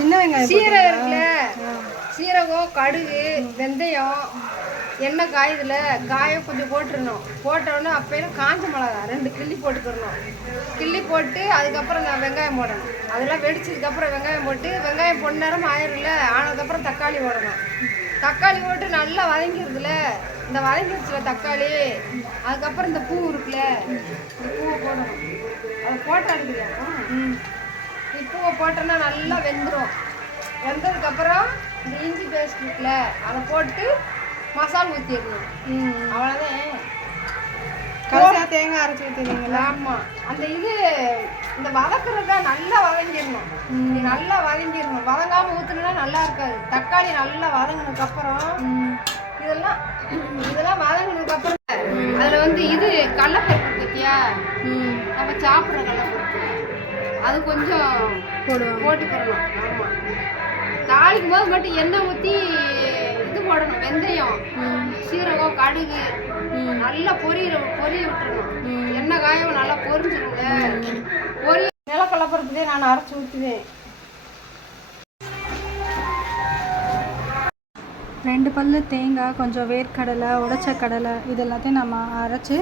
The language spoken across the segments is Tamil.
சின்ன வெங்காயம் சீரகம் இருக்குல்ல, சீரகம், கடுகு, வெந்தயம், எண்ணெய் காயுதுல, காயம் கொஞ்சம் போட்டுருணும். போட்டோடனே அப்போயும் காஞ்ச மிளகா 2 கிள்ளி போட்டுக்கிறணும். கிள்ளி போட்டு அதுக்கப்புறம் நான் வெங்காயம் போடணும். அதெல்லாம் வெடிச்சதுக்கப்புறம் வெங்காயம் போட்டு, வெங்காயம் பொன்னேரம் ஆயிரும்ல, ஆனதுக்கப்புறம் தக்காளி போடணும். தக்காளி போட்டு நல்லா வதங்கிடுதுல, இந்த வதங்கிடுச்சுல தக்காளி, அதுக்கப்புறம் இந்த பூ இருக்குல்ல, இந்த பூவை போடணும். அதை போட்டா இருக்குல்ல, பூவை போட்டோன்னா நல்லா வெந்துடும். வெந்ததுக்கப்புறம் இந்த இஞ்சி பேஸ்ட் இருக்குல்ல, அதை போட்டு மசாலா ஊற்றிடணும். அவ்வளோதான். கடைசியாக தேங்காய் அரைச்சி ஊற்றிடுவீங்களா? ஆமாம். அந்த இது இந்த வதக்குறத நல்லா வதங்கிடணும். நல்லா வதங்கிடணும். வதங்காமல் ஊற்றுனா நல்லா இருக்காது. தக்காளி நல்லா வதங்கினதுக்கப்புறம் இதெல்லாம் வதங்கினதுக்கப்புறம் அதில் வந்து இது கடலைப்பருப்பு பற்றியா, நம்ம சாப்பிட்ற கடலைப்பருப்பு அது கொஞ்சம் போட்டுக்கிறணும். ஆமாம். தாளிக்கும் போது மட்டும் எண்ணெய் ஊற்றி இது போடணும். வெந்தயம், சீரகம், கடுகு நல்லா பொரிய விட்டுறணும். எண்ணெய் காயும் நல்லா பொரிஞ்சிருங்க. நிலக்கடலைப்பருப்புதே நான் அரைச்சி ஊற்றுவேன். 2 பல்லு தேங்காய், கொஞ்சம் வேர்க்கடலை, உடைச்ச கடலை, இது எல்லாத்தையும் நம்ம அரைச்சி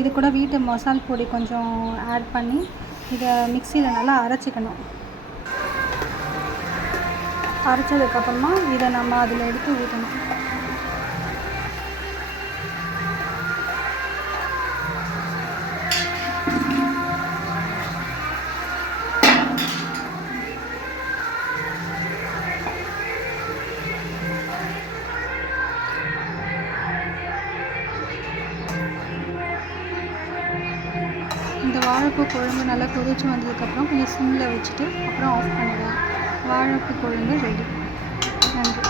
இது கூட வீட்டு மசால் பொடி கொஞ்சம் ஆட் பண்ணி இதை மிக்சியில் நல்லா அரைச்சிக்கணும். அரைச்சதுக்கப்புறமா இதை நம்ம அதில் எடுத்து ஊற்றணும். இந்த வாழைப்பூ குழம்பு நல்லா கொதிச்சு வந்ததுக்கப்புறம் கொஞ்சம் சிம்மில் வச்சுட்டு அப்புறம் ஆஃப் பண்ணிடலாம். வாழைப்பூ குழம்பு ரெடி. நன்றி.